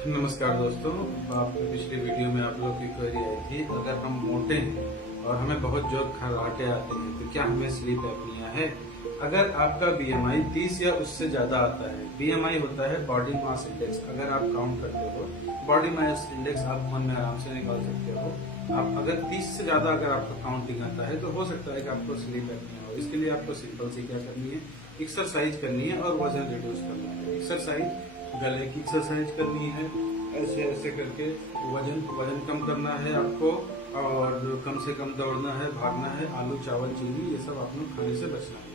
नमस्कार दोस्तों, आपकी पिछली वीडियो में आप लोग की क्वेरी आई थी, अगर हम मोटे हैं और हमें बहुत जोर खर्राटे आते हैं तो क्या हमें स्लीप एपनिया है। अगर आपका बीएमआई 30 या उससे ज्यादा आता है, बीएमआई होता है बॉडी मास इंडेक्स, अगर आप काउंट करते हो बॉडी मास इंडेक्स आप मन में आराम से निकाल सकते हो। आप अगर 30 से ज्यादा अगर आपका काउंटिंग आता है तो हो सकता है कि आपको स्लीप एपनिया हो। इसके लिए आपको सिंपल सी क्या करनी है, एक्सरसाइज करनी है और वजन रिड्यूस करना है। एक्सरसाइज, गले की एक्सरसाइज करनी है, ऐसे ऐसे करके वजन वजन कम करना है आपको, और कम से कम दौड़ना है, भागना है, आलू चावल चीनी ये सब आपको खाने से बचना है।